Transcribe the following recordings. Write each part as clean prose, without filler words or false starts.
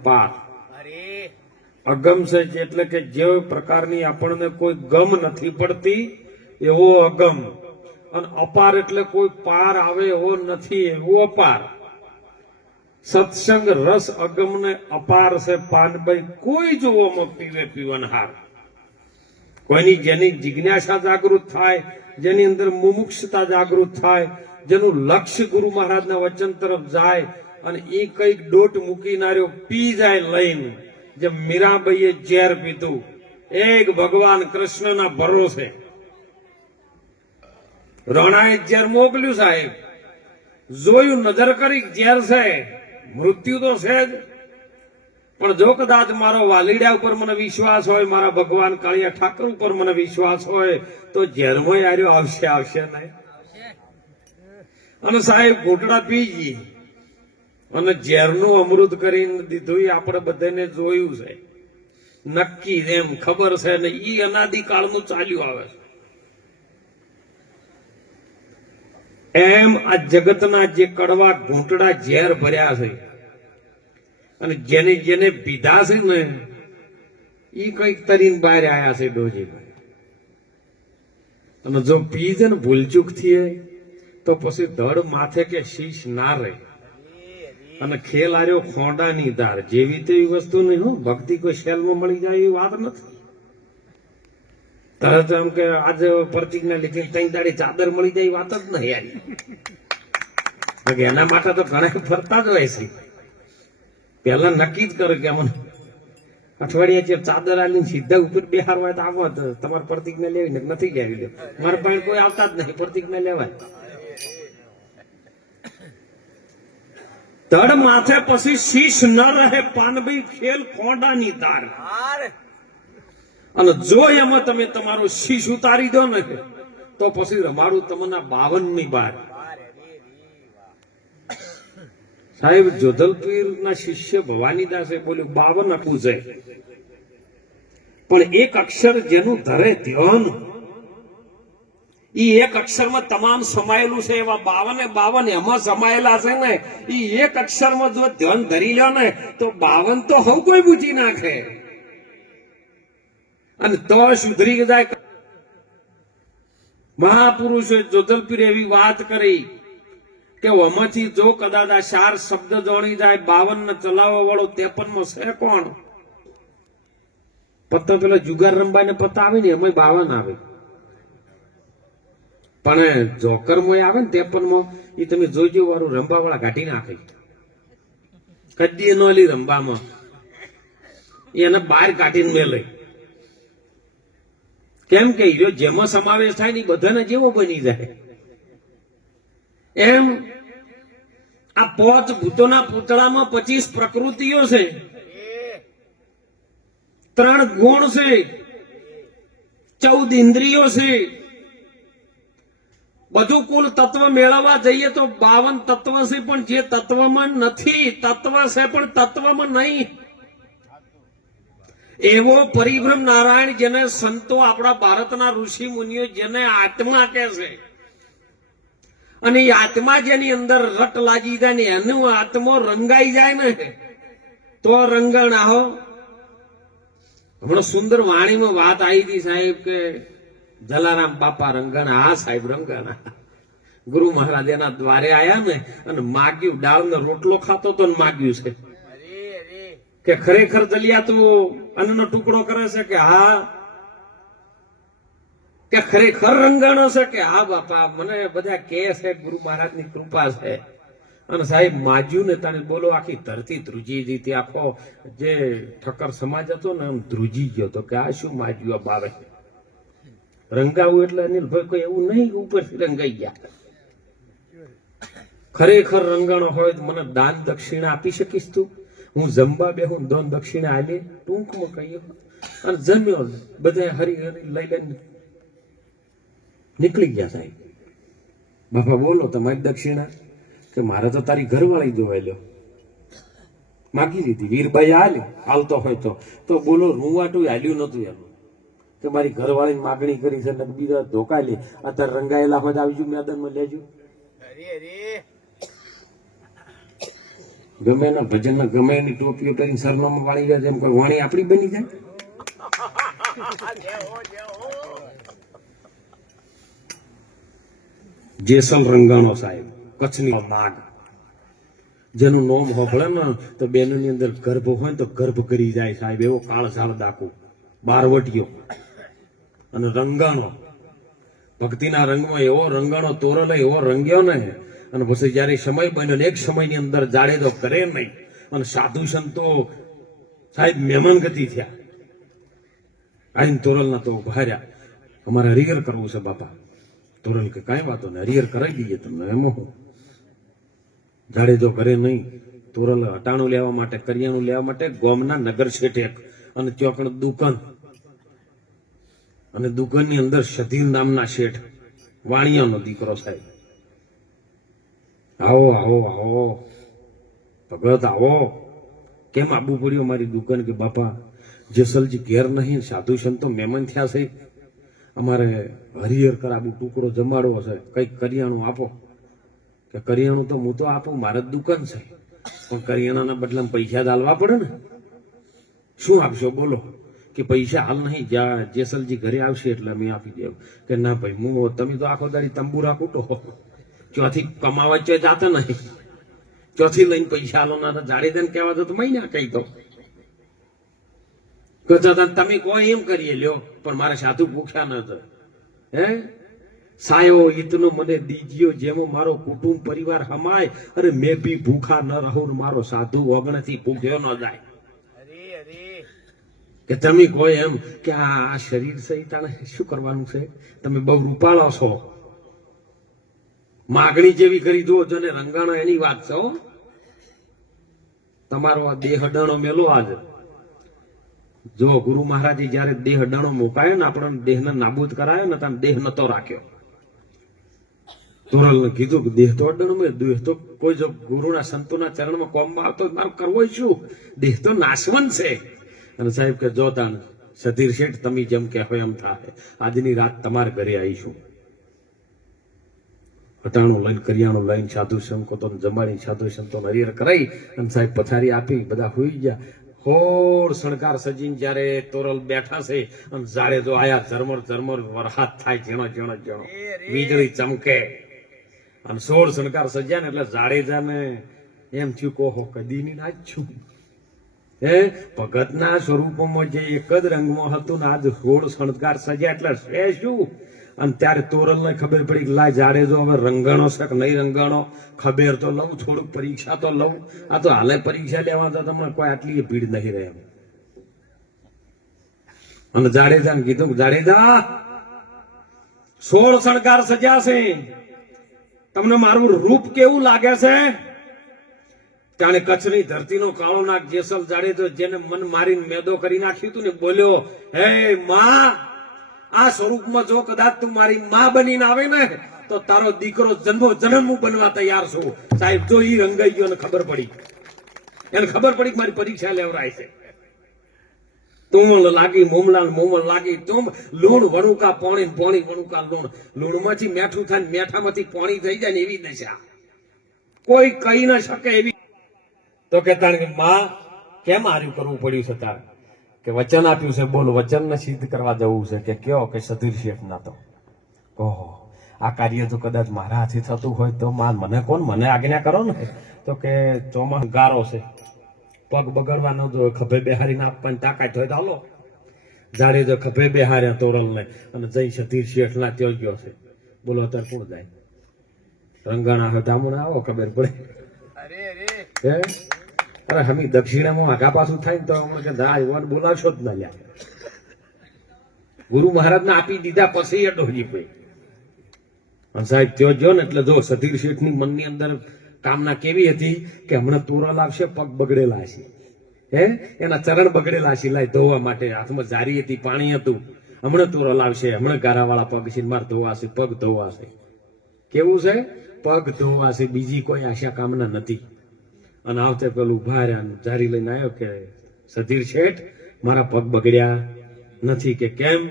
અપાર. અગમ છે એટલે કે જે પ્રકારની આપણને કોઈ ગમ નથી પડતી એવો અગમ, અને અપાર એટલે કોઈ પાર આવે એવો નથી, એવો અપાર. સત્સંગ રસ અગમ ને અપાર છે પાનભાઈ, કોઈ જોવામાં પીવે પીવનહાર. કોઈની જેની જિજ્ઞાસા જાગૃત થાય, જેની અંદર મુમુક્ષતા જાગૃત થાય, જેનું લક્ષ્ય ગુરુ મહારાજના વચન તરફ જાય અને એ કઈક ડોટ મૂકીનાર્યો પી જાય લઈને, જેમ મીરાબાઈએ ઝેર પીધું, એક ભગવાન કૃષ્ણના ભરોસે રણાએ ઝેર મોકલ્યું સાહેબ, જોયું નજર કરી ઝેર છે, મૃત્યુ તો છે જ, પણ જો કદાચ મારો વાલીડા ઉપર મને વિશ્વાસ હોય, મારા ભગવાન કાળિયા ઠાકર ઉપર મને વિશ્વાસ હોય, તો ઝેરમાં આર્યો આવશે, આવશે નહીં. અને સાહેબ ઘૂંટડા પીજી અને ઝેરનું અમૃત કરીને દીધું, એ આપણે બધાને જોયું છે, નક્કી એમ ખબર છે ને, ઈ અનાદિકાળનું ચાલ્યું આવે છે. એમ આ જગતના જે કડવા ઘૂંટડા ઝેર ભર્યા છે, અને જેને જેને પીધા છે ને, ઈ કઈક તરીને બહાર આવ્યા છે ડોજીભાઈ. અને જો પી છે ને ભૂલચૂક થી તો પછી ધડ માથે કે શીશ ના રહે, અને ખેલ આર્યો ખોંડાની ધાર. જેવી તેવી વસ્તુ નહીં હો, ભક્તિ કોઈ શેલમાં મળી જાય એવી વાત નથી. તરત એમ કે આજે પ્રતિજ્ઞા લીધી ત્રણ દાડી ચાદર મળી જાય વાત જ નહીં યાર. એના માટે તો ઘણા ફરતા જ હોય છે. પેલા નક્કી જ કરે કે અમને અઠવાડિયે જે ચાદર આલી સીધા ઉપર બેહાર હોય તો આવો, તમારે પ્રતિજ્ઞા લેવી ને નથી લેવી. લે મારા પાસે કોઈ આવતા જ નહીં, પ્રતિજ્ઞા લેવાય. તડ માથે પછી શીશ ન રહે પાનભાઈ, ખેલ ખોંડાની તાર. અને જો એમાં તમે તમારો શીશ ઉતારી દો ને, તો પછી રમાડું તમને 52 બાર. સાહેબ જોધલપીર ના શિષ્ય ભવાનીદાસે બોલ્યું 52 આપવું છે, પણ એક અક્ષર જેનું ધરે ધ્યાન, ઈ એક અક્ષરમાં તમામ સમાયેલું છે. એવા 52 એમાં સમાયેલા છે ને, ઈ એક અક્ષરમાં જો ધ્યાન ધરી લ્યો ને, તો 52 તો હવ કોઈ બૂજી નાખે, અને તો સુધરી જાય. મહાપુરુષોએ જોધલપીર એવી વાત કરી કે આમાંથી જો કદાચ આ 4 શબ્દ જોણી જાય, 52 ને ચલાવવા વાળો 53 છે કોણ? પત્તા પેલા જુગાર રંબા ને પત્તા આવે ને એમાં 52 આવે, પણ જોકર મોય આવે ને 53 એ તમે જોજો વાળું રંબા વાળા કાઢી નાખે, કદી નો લી રંબામાં એને બહાર કાઢીને મેલે. કેમ કે જેમાં સમાવેશ થાય ને બધાને જેવો બની જાય. એમ આ 5 ભૂતોના પૂતળામાં 25 પ્રકૃતિઓ છે, 3 ગુણ છે, 14 ઇન્દ્રિયો છે. બધું કુલ તત્વ મેળવવા જઈએ તો 52 તત્વ છે, પણ જે તત્વમાં નથી, તત્વ છે પણ તત્વમાં નહીં. એવો પરિભ્રમ નારાયણ, જેને સંતો આપણા ભારતના ઋષિ મુનિઓ જેને આત્મા કહે છે, અને એ આત્મા જેની અંદર રટ લાગી જાય ને, એનું આત્મો રંગાઈ જાય ને, તો રંગણ આહો. હમણાં સુંદર વાણીમાં વાત આવી હતી સાહેબ કે જલારામ બાપા રંગણા. હા સાહેબ રંગણા. ગુરુ મહારાજ એના દ્વારે આયા ને, અને માગ્યું, ડાળનો રોટલો ખાતો તો માગ્યું છે કે ખરેખર જલિયા તું અન્નનો ટુકડો કરે છે કે હા, કે ખરેખર રંગણો છે કે હા બાપા, મને બધા કે છે ગુરુ મહારાજની કૃપા છે. અને સાહેબ માજ્યું ને તાને બોલો આખી ધરતી ધ્રુજી હતી, આખો જે ઠક્કર સમાજ હતો ને આમ ધ્રુજી ગયો તો કે આ શું માજ્યું આ બાવે રંગાવું. એટલે અનિલભાઈ કોઈ એવું નહીં ઉપરથી રંગાઈ ગયા. ખરેખર રંગણો હોય તો મને દાન દક્ષિણા આપી શકીશ તું? હું જમવા બેહું, દાન દક્ષિણા આલી ટૂંકમાં કહીએ. અને જમ્યો, બધા હરી હરી લઈ લઈને નીકળી ગયા. સાહેબ બાપા બોલો તમારી દક્ષિણા? કે મારે તો તારી ઘરવાળી જોવાય લ્યો, માગી લીધી. વીરભાઈ હાલી આવતો હોય તો બોલો રૂવાટું હાલ્યું નતું એમ કે મારી ઘરવાળીની માગણી કરી છે, બીજા ધોકા લે. અત્યારે રંગાયેલા હોય તો આવજો મેદાનમાં લેજો. ગમે એના ભજન ગમે એની ટોપીઓ પહેરીને સરનામું વાળી જાય એમ કોઈ વાણી આપણી બની જાય. જેસલ રંગાણો સાહેબ, કચ્છની માગ, જેનું નોમ હોભળે ને તો બેનની અંદર ગર્ભ હોય ને તો ગર્ભ કરી જાય સાહેબ, એવો કાળઝાળ ડાકુ, બારવટીયો અને રંગાણો, ભક્તિના રંગમાં એવો રંગાણો તોરલે એવો રંગ્યો ને. અને પછી જયારે સમય બન્યો ને એક સમયની અંદર જાડેજો કરે નહીં અને સાધુ સંતો સાહેબ મહેમાન ગતિ થયા. આઈને તોરલના તો ઉભા રહ્યા, અમારે હરિહર કરવું છે બાપા. તોરલ કે કાંઈ વાતો ને હરિહર કરાવી દઈએ તમને. એમાં જાડેજો કરે નહીં. તોરલ હટાણું લેવા માટે, કરિયાણું લેવા માટે ગોમના નગર શેઠે અને ચોકણ દુકાન, અને દુકાનની અંદર સધીર નામના શેઠ, વાણિયાનો દીકરો સાહેબ. આવો આવો આવો ભગત આવો, કેમ આબુ પડ્યો મારી દુકાન? કે બાપા જેસલજી ઘેર નહીં, સાધુ સંતો મહેમાન થયા છે, અમારે હરિહર કરાવું, ટુકડો જમાડવો છે, કઈક કરિયાણું આપો. કે કરિયાણું તો હું તો આપું, મારે જ દુકાન છે, પણ કરિયાણાના બદલામાં પૈસા જ હાલવા પડે ને. શું આપશો બોલો? કે પૈસા હાલ નહીં, જ્યાં જેસલજી ઘરે આવશે એટલે અમે આપી દેવું. કે ના ભાઈ, હું તમે તો આખો દાડી તંબુરા કૂટો, ચોથી કમાવા ચો જાતા નહીં, ચોથી લઈને પૈસા હાલો ના. જાડેજાને કહેવા દો તો મહિના કહી દો, તમે કોઈ એમ કરીએ લ્યો, પણ મારે સાધુ ભૂખ્યા ન થાય. હે સાયો ઈતનો મને દીજ્યો, જેમાં મારો કુટુંબ પરિવાર હમાય, અરે મેં બી ભૂખા ન રહું, મારો સાધુ ઓગણથી ભૂખ્યો ન જાય. કે તમે કહો એમ કે આ શરીર સહિતાને શું કરવાનું છે, તમે બહુ રૂપાળો છો, માગણી જેવી કરી દો જો ને રંગાણો, એની વાત છે. તમારો આ દેહ અડાણો મેલો આજ. જો ગુરુ મહારાજે જયારે દેહ અડાણો મુકાયો ને, આપણને દેહને નાબૂદ કરાયો ને, તમે દેહ નતો રાખ્યો. તોરલને કીધું કે દેહ તો અડાણો મેં, દેહ તો કોઈ જો ગુરુના સંતોના ચરણમાં કોમમાં આવતો મારું કરવો શું, દેહ તો નાશવંત છે. અને સાહેબ કે જો તાણ સધીર શેઠ તમે જેમ કહેવો એમ થાય, આજની રાત તમારે ઘરે આવીશું. હટાણું લઈને, કરિયાણું લઈને, સાધુ સંતો જમાડી, સાધુ સંતો હરિહર કરાઈ અને સાહેબ પથારી આપી, બધા હોઈ ગયા. હોળ શણગાર સજીને જયારે તોરલ બેઠા છે અને જાડેજો આયા, ઝરમર ઝરમર વરસાદ થાય, ઝીણો ઝીણો ઝીણો વીજળી ચમકે અને સોળ શણગાર સજ્યા ને એટલે જાડેજાને એમ થયું કોહો કદી ની નાચ છું. હે ભગતના સ્વરૂપમાં જે એક જ રંગમાં હતું ને, આજ સોળ શણગાર સજ્યા એટલે છે શું? અને ત્યારે તોરલને ખબર પડી કે લાય જાડેજો હવે રંગાણો છે કે નહીં રંગાણો, ખબર તો લઉં, થોડુંક પરીક્ષા તો લઉં. આ તો હાલે પરીક્ષા લેવા તો તમને કોઈ આટલી ભીડ નહીં રહે. અને જાડેજાને કીધું કે જાડેજા 16 શણગાર સજ્યા છે, તમને મારું રૂપ કેવું લાગે છે? ત્યારે કચ્છની ધરતીનો કાળો નાગ જેસલ જાડેજો, જેને મન મારીને મેદો કરી નાખ્યું હતું ને, બોલ્યો હે માં, આ સ્વરૂપમાં જો કદાચ તું મારી માં બનીને આવે ને તો તારો દીકરો જન્મ બનવા તૈયાર છું. સાહેબ જો ઈ રંગાઈ ગયો ને ખબર પડી, એને ખબર પડી કે મારી પરીક્ષા લેવરાય છે. તુમલ લાગી મોમલાલ મોમલ લાગી તુમ, લૂણ વણુકા પાણી, પાણી વણુકા લૂણ, લૂણમાંથી મેઠું થાય, મેઠામાંથી પાણી થઈ જાય ને એવી દશા કોઈ કહી ન શકે એવી. તો કહેતા કે માં કેમ હાર્યું કરવું પડ્યું છે તારે? કે વચન આપ્યું છે, બોલ વચનને સિદ્ધ કરવા જવું છે. કે કયો? કે સધીર શેઠ ના. તો ઓહો, આ કાર્ય તો કદાચ મારા હાથે થતું હોય તો મને કોણ, મને આજ્ઞા કરો ને. તો કે ચોમાસ ગારો છે, પગ બગડવાનો જો, ખભે બેહારીને આપવાની તાકાત હોય તો હાલો. જાડેજો ખભે બેહાર્યા તોરલને અને જઈ સધીર શેઠ ના ત્યાં ગયો છે. બોલો અત્યારે કોણ જાય? રંગાણા હતા હમણાં આવો ખબર પડે. હે અરે હમી દક્ષિણામાં આગા પાછું થાય ને તો હમણાં કે દા બોલાવશો જ ના લ્યા. ગુરુ મહારાજ ને આપી દીધા પછી એ ડોહી પડી. અને સાહેબ ત્યાં જો ને એટલે જો સધીર શેઠ ની મનની અંદર કામના કેવી હતી કે હમણાં તોરલ આવશે, પગ બગડેલા હશે, હે એના ચરણ બગડેલા હશે, લાય ધોવા માટે હાથમાં જારી હતી, પાણી હતું. હમણાં તોરલ આવશે, હમણાં ગારાવાળા પગ છે, માર ધોવાશે, પગ ધોવાશે. કેવું છે? પગ ધોવાશે, બીજી કોઈ આશા કામના નથી. અને આવતે પેલું ઉભા રહ્યા, જારી લઈને આવ્યો કે સધીર શેઠ મારા પગ બગડ્યા નથી. કે કેમ?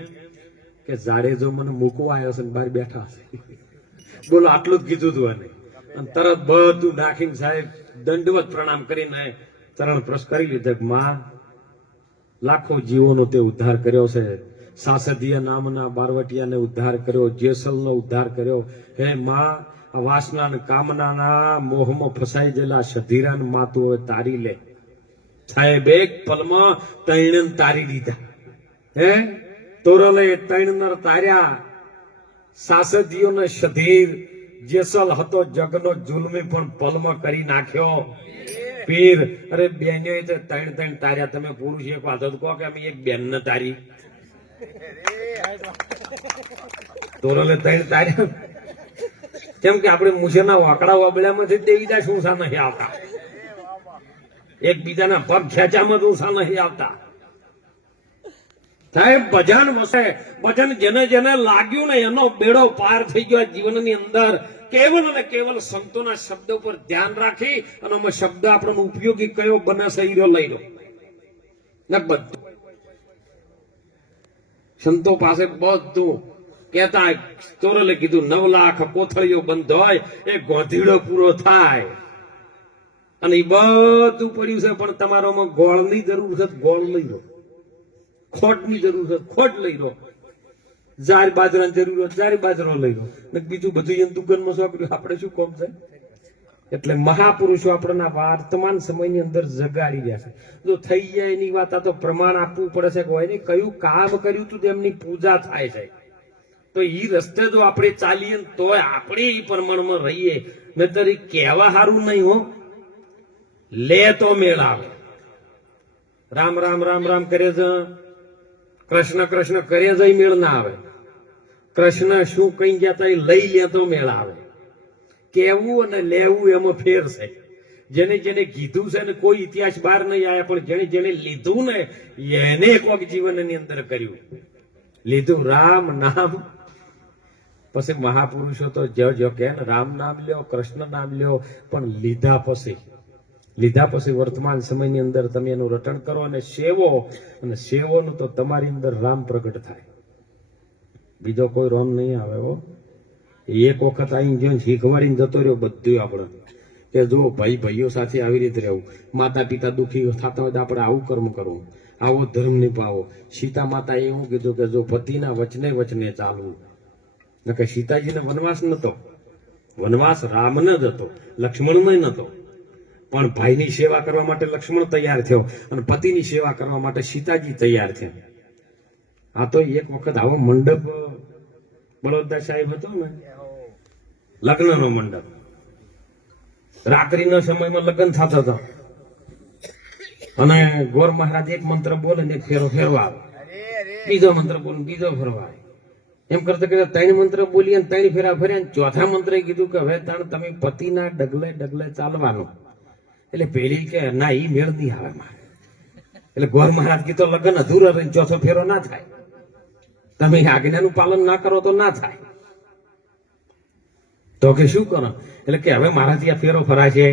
કે જાડેજો મને મૂકવા આવ્યો છે ને બહાર બેઠા છે. બોલો આટલું જ કીધું તું. અને અને તરત બધું નાખીને સાહેબ દંડવત પ્રણામ કરીને ચરણ પ્રસ કરી લીધા કે માં લાખો જીવોનો તે ઉદ્ધાર કર્યો છે, સાસદીય નામના બારવટિયાને ઉદ્ધાર કર્યો, જેસલનો ઉદ્ધાર કર્યો. હે માં, આ વાસના અને કામનાના મોહમાં ફસાઈ ગયેલા સધીરાને માં તું હવે તારી લે. સાહેબ એક પલમાં તૈણને તારી દીધા. હે તોરલે તૈણ તાર્યા. સાસદીયોને સધીર જેસલ હતો જગનો જુલમી પણ પલમાં કરી નાખ્યો. પીર અરે બેનો ત્રણ ત્રણ તાર્યા. તમે પુરુષ એક વાત કહો કે અમે એક બેન ને તારી. તોરલે ત્રણ તાર્યા કેમ કે આપણે મુસેના વાકડા વાબળ્યામાંથી દેવીદાસ ઊંસા નહીં આવતા, એકબીજાના પગ ખેંચામાં ઊંસા નહીં આવતા. સાહેબ ભજન વસે, ભજન જેને જેને લાગ્યું ને એનો બેડો પાર થઈ ગયો જીવનની અંદર. કેવલ અને કેવલ સંતોના શબ્દો પર ધ્યાન રાખી અને અમે શબ્દ આપણને ઉપયોગી કયો બને છે હીરો લઈ લો. બધું સંતો પાસે બધું કેતા. તોરલે કીધું 9 લાખ કોથળીઓ બંધ હોય એ ગોધીડો પૂરો થાય. અને એ બધું પડ્યું છે પણ તમારામાં ગોળની જરૂર છે, ગોળ લઈ લો. ખોટની જરૂર છે, ખોટ લઈ લો. જાર બાજરાની જરૂર હોય, જાર બાજરો લઈ લો. બીજું બધું દુકાનમાં સોંપ્યું, આપણે શું કોમ છે? એટલે મહાપુરુષો આપણા વર્તમાન સમયની અંદર જગાડી રહ્યા છે. જો થઈ જાય એની વાત, આ તો પ્રમાણ આપવું પડે છે કે હોય ને કયું કામ કર્યું તું તેમની પૂજા થાય છે. તો ઈ રસ્તે જો આપણે ચાલીએ તોય આપણે ઈ પ્રમાણમાં રહીએ. નહીતર ઈ કહેવા સારું નહીં હો, લે તો મેળ આવે. રામ રામ રામ રામ કરે છે, કૃષ્ણ કૃષ્ણ કરે જઈ મેળ ના આવે. કૃષ્ણ શું કઈ ગયા તા લઈ લે તો મેળ આવે. કેવું અને લેવું એમાં ફેર છે. જેને જેને કીધું છે ને કોઈ ઇતિહાસ બહાર નહીં આવ્યા, પણ જેને જેને લીધું ને એને કોઈક જીવનની અંદર કર્યું. લીધું રામ નામ, પછી મહાપુરુષો તો જો કે રામ નામ લ્યો, કૃષ્ણ નામ લ્યો, પણ લીધા પછી વર્તમાન સમયની અંદર તમે એનું રટણ કરો અને સેવો. અને સેવોનું તો તમારી અંદર રામ પ્રગટ થાય, બીજો કોઈ રોમ નહીં આવે હો. એક વખત આવીને જેમ શીખવાડીને જતો રહ્યો બધું આપણે કે જો ભાઈઓ સાથે આવી રીતે રહેવું. માતા પિતા દુઃખી થતા હોય તો આપણે આવું કર્મ કરવું, આવો ધર્મ નિભાવો. સીતા માતા એવું કીધું કે જો પતિના વચને ચાલવું. કે સીતાજીને વનવાસ નતો, વનવાસ રામને જ હતો, લક્ષ્મણને નતો. પણ ભાઈની સેવા કરવા માટે લક્ષ્મણ તૈયાર થયો અને પતિની સેવા કરવા માટે સીતાજી તૈયાર થયા. આ તો એક વખત આવો મંડપ બળોદા સાહેબ હતો ને, લગ્નનો મંડપ. રાત્રિના સમયમાં લગ્ન થતા હતા અને ગોર મહારાજ એક મંત્ર બોલે ને એક ફેરો ફેરવા આવે, બીજો મંત્ર બોલે બીજો ફેરવા આવે. એમ કરતા કરતા 3 મંત્ર બોલી અને 3 ફેરા ફર્યા. ચોથા મંત્રે કીધું કે હવે તમે પતિના ડગલે ચાલવાનું. એટલે પેલી કે ના ઈ મેળ નહીં આવે મારે. એટલે ગોર મહારાજ કીધું લગ્ન અધૂરા રહીને ચોથો ફેરો ના થાય, તમે આજ્ઞાનું પાલન ના કરો તો ના થાય. તો કે શું કરો? એટલે કે હવે મારાથી આ ફેરો ફરાશે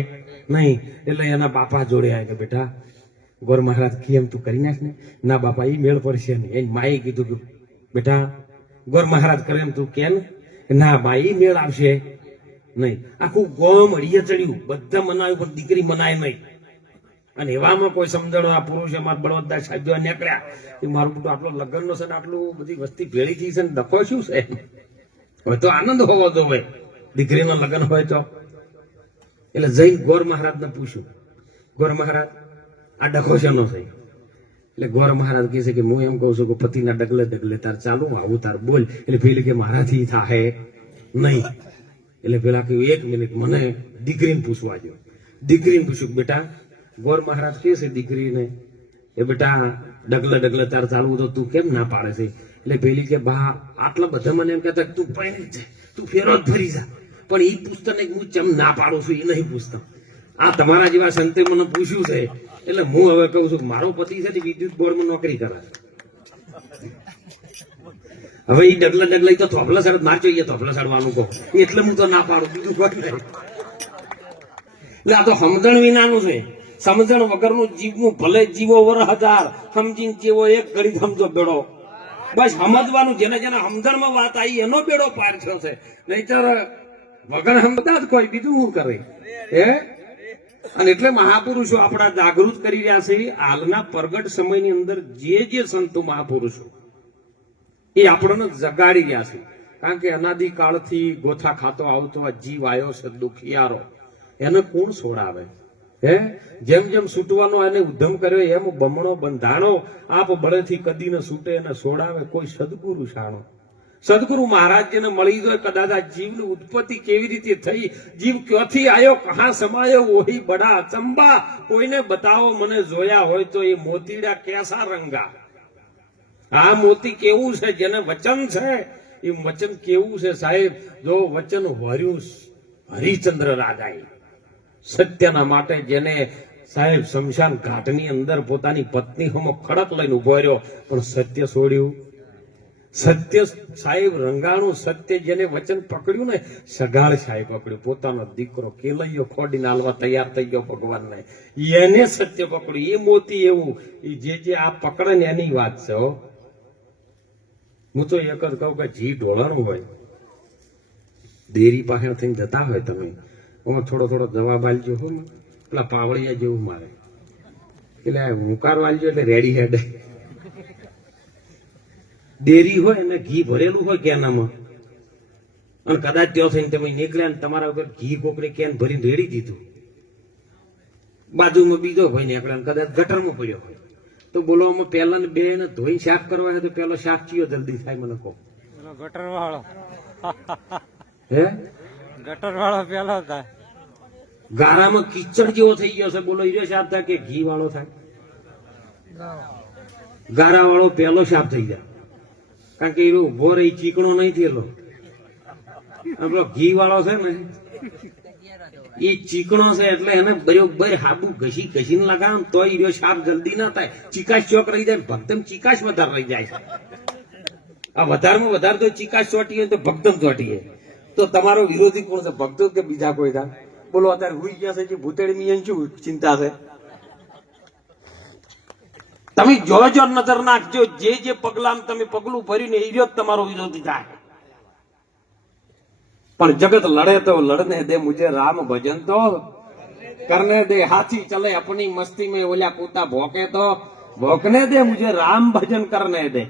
નહીં. એટલે એના બાપા જોડે આવે કે બેટા ગોર મહારાજ કેમ તું કરી નાખ ને. ના બાપા ઈ મેળ પડશે નહીં. એની માએ કીધું કે બેટા ગોર મહારાજ કરે એમ તું કે ના બા ઈ મેળ આવશે નહીં. આખું ગોમ અડીએ ચડ્યું, બધા મનાવ્યું પણ દીકરી મનાય નહીં. અને એવામાં કોઈ સમજણો આ પુરુષ અમારા બળવદા સાહેબ નીકળ્યા કે મારું બધું આટલો લગ્નનો છે ને આટલું બધી વસ્તી ભેળી થઈ છે ને ડખો શું છે? હવે તો આનંદ હોવો જોઈએ દીકરીનો લગ્ન હોય તો. એટલે જઈ ગોર મહારાજને પૂછ્યું, ગોર મહારાજ આ ડખો શેનો છે? એટલે ગોર મહારાજ કહે છે કે હું એમ કહું છું કે પતિના ડગલે તાર ચાલુ આવું તાર બોલ. એટલે પેલી કે મારાથી થાહે નહીં. એટલે પેલા કહ્યું 1 મિનિટ મને દીકરીને પૂછવા દો. દીકરીને પૂછ્યું બેટા ગોર મહારાજ કહે છે દીકરીને એ બેટા ડગલે તાર ચાલવું તો તું કેમ ના પાડે છે? એટલે પેલી કે બા આટલા બધા મને એમ કહેતા તું પૈણી છે, તું ફેરો જ ફરી જા, પણ એ પૂછતા ને હું ચમ ના પાડું છું એ નહીં પૂછતા. આ તમારા જેવા સંતે મને પૂછ્યું છે એટલે હું હવે કહું છું મારો પતિ છે ને વિદ્યુત બોર્ડમાં નોકરી કરે છે. હવે એ ડગલે તો થોભલા સાડ માર જોઈએ, થોભલા સાડવાનું કહો એટલે હું તો ના પાડું, બીજું કોઈ નહીં. એટલે આ તો સમજણ વિનાનું છે. સમજણ વગરનું જીવવું ભલે જીવો વર 1000, સમજીને જેવો એક ઘડી સમજો બેડો. બસ સમજવાનું, જેને જેને સમજણમાં વાત આવી એનો બેડો પાર થયો છે. નહીતર વગર સમજતા જ કોઈ બીજું શું કરે હે. અને એટલે મહાપુરુષો આપણા જાગૃત કરી રહ્યા છે. હાલના પ્રગટ સમયની અંદર જે સંતો મહાપુરુષો એ આપણને જગાડી રહ્યા છે. કારણ કે અનાદિકાળથી ગોથા ખાતો આવતો આ જીવ આવ્યો છે દુખિયારો, એને કોણ છોડાવે હે. જેમ જેમ છૂટવાનો એને ઉદ્ધમ કર્યો એમ બમણો બંધાણો આપ બળેથી કદી ને છૂટે એને છોડાવે કોઈ સદગુરુ શાણો. સદગુરુ મહારાજને મળી જાય કદાચ આ જીવની ઉત્પત્તિ કેવી રીતે થઈ, જીવ ક્યાંથી આવ્યો, કહા સમાયો, ઓહી બડા અચંબા. કોઈને બતાવો મને જોયા હોય તો એ મોતીડા કેસા રંગા. આ મોતી કેવું છે, જેને વચન છે એ વચન કેવું છે સાહેબ. જો વચન વર્યું હરિચંદ્ર રાજાએ સત્યના માટે, જેને સાહેબ શમશાન ઘાટની અંદર પોતાની પત્ની હમો ખડક લઈને ઉભો રહ્યો પણ સત્ય છોડ્યું. સત્ય સાહેબ રંગાણું સત્ય, જેને વચન પકડ્યું ને સગાળ સાહેબ પકડ્યું. પોતાનો દીકરો કેલૈયો ખોડીને હાલવા તૈયાર થઈ ગયો ભગવાનને, એને સત્ય પકડ્યું. એ મોતી એવું જે આ પકડે ને એની વાત છે હો. હું તો એક જ કહું કે જી ઢોળાણું હોય, દેરી પાસે થઈને જતા હોય તમે, થોડો જવાબ આલજો હો. પેલા પાવળિયા જેવું મારે એટલે હુંકાર વાલજો એટલે રેડી હેડ. ડેરી હોય ને ઘી ભરેલું હોય કેનામાં, અને કદાચ ત્યાં થઈને તમે નીકળ્યા ને તમારા ઉપર ઘી કોકરી કેન ભરીને રેડી દીધું, બાજુમાં બીજો ભાઈ નીકળ્યા કદાચ ગટરમાં પડ્યો હોય, તો બોલો આમાં પેલા ને બે ને ધોઈ સાફ કરવા હોય તો પેલો સાફ ચિયો જલ્દી થાય મને કહો. ગટર વાળો હે ગટર વાળો પેલો થાય. ગારામાં કીચડ જેવો થઈ ગયો છે, બોલો હીરો સાફ થાય કે ઘી વાળો થાય? ગારા વાળો પેલો સાફ થઈ જાય, કારણ કે એ ઉભો રહી ચીકણો નહીં થયેલો. પેલો ઘી વાળો છે ને એ ચીકણો છે એટલે એને બરોબર હાબુ ઘસીને લગાવ તો એ સાફ જલ્દી ના થાય. ચીકાશ ચોક રહી જાય, ભક્તમ ચીકાશ વધારે રહી જાય છે. આ વધારમાં વધારે તો ચીકાશ ચોટી હોય તો ભક્તમ ચોટીએ. તો તમારો વિરોધી કોણ છે, ભક્તો કે બીજા કોઈ થાય? બોલો અત્યારે હુઈ ગયા છે જે ભૂતેડી ની શું ચિંતા છે? તમે જોજો નજર નાખજો, જે પગલાં તમે પગલું ભર્યું ને એ જ તમારો વિરોધી થાય. પણ જગત લડે તો લડને દે મુझे રામ ભજન તો કરને દે, હાથી ચલે अपनी मस्ती में, ઓલા કૂતા ભોકે તો ભોકને દે, મુझे રામ ભજન કરને દે.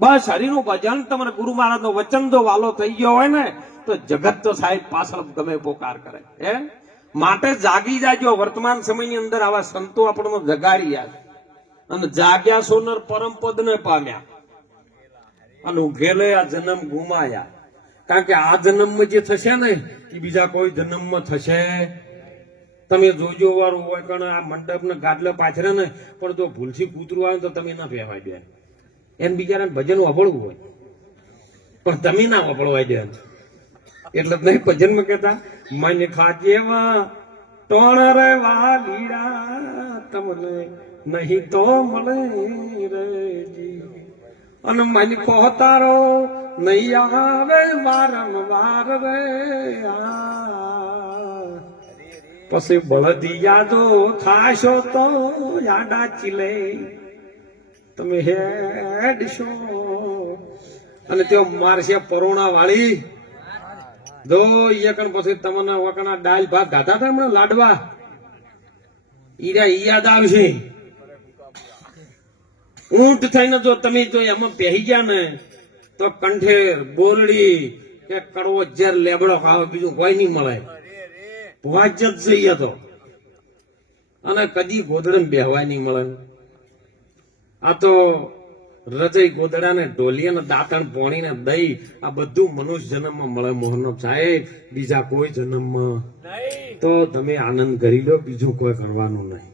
બસ હરિનું ભજન તમારે ગુરુ મહારાજ નો વચન જો વાલો થઈ ગયો હોય ને તો જગત તો સાહેબ પાછળ ગમે પોકાર કરે હે. માટે જાગી જાજો. વર્તમાન સમયની અંદર આવા સંતો આપણને જગાડ્યા અને જાગ્યા સોનર પરમ પદ ને પામ્યા અને ઉઘેલે આ જન્મ ગુમાયા. કારણ કે આ જન્મમાં જે થશે ને એ બીજા કોઈ જન્મમાં થશે. તમે જોજો વાળું હોય કારણ આ મંડપ ને ગાદલા પાછળ ને પણ જો ભૂલથી કૂતરું આવે તો તમે ના પહેવાય દે. એને બિચારાને ભજન વાપરવું હોય પણ તમે ના વાપરવાય દે. એટલે નહીં ભજનમાં કહેતા મન ખાજેવા ટોણ રે વાલીડા તમને નહીં તો મળે રેજી, અને મન કોતારો નહીં આવે વારંવાર રે. પછી બળદિયા જો થાશો તો યાડા ચીલે તમે હેડશો. અને તેઓ મારશે પરોણા વાળી દો એકણ પછી તમને વકણા દાલ ભાત ગાતા હતા હમણાં લાડવા ઈરા યાદ આવશે. ઊંટ થઈને જો તમે જો એમાં પહેરી ગયા ને તો કંઠેર બોરડી કે કડવો ઝેર લેબડો ખાવા બીજું કોઈ નહીં મળે. વાજ જ જઈએ તો અને કદી ગોદડે બેહવાય નહીં મળે. આ તો હૃદય ગોદડા ને ઢોલિયા ને દાંતણ પોણી ને દહીં આ બધું મનુષ્ય જન્મમાં મળે મોહન સાહેબ, બીજા કોઈ જન્મમાં. તો તમે આનંદ કરી લો, બીજું કોઈ કરવાનું નહીં.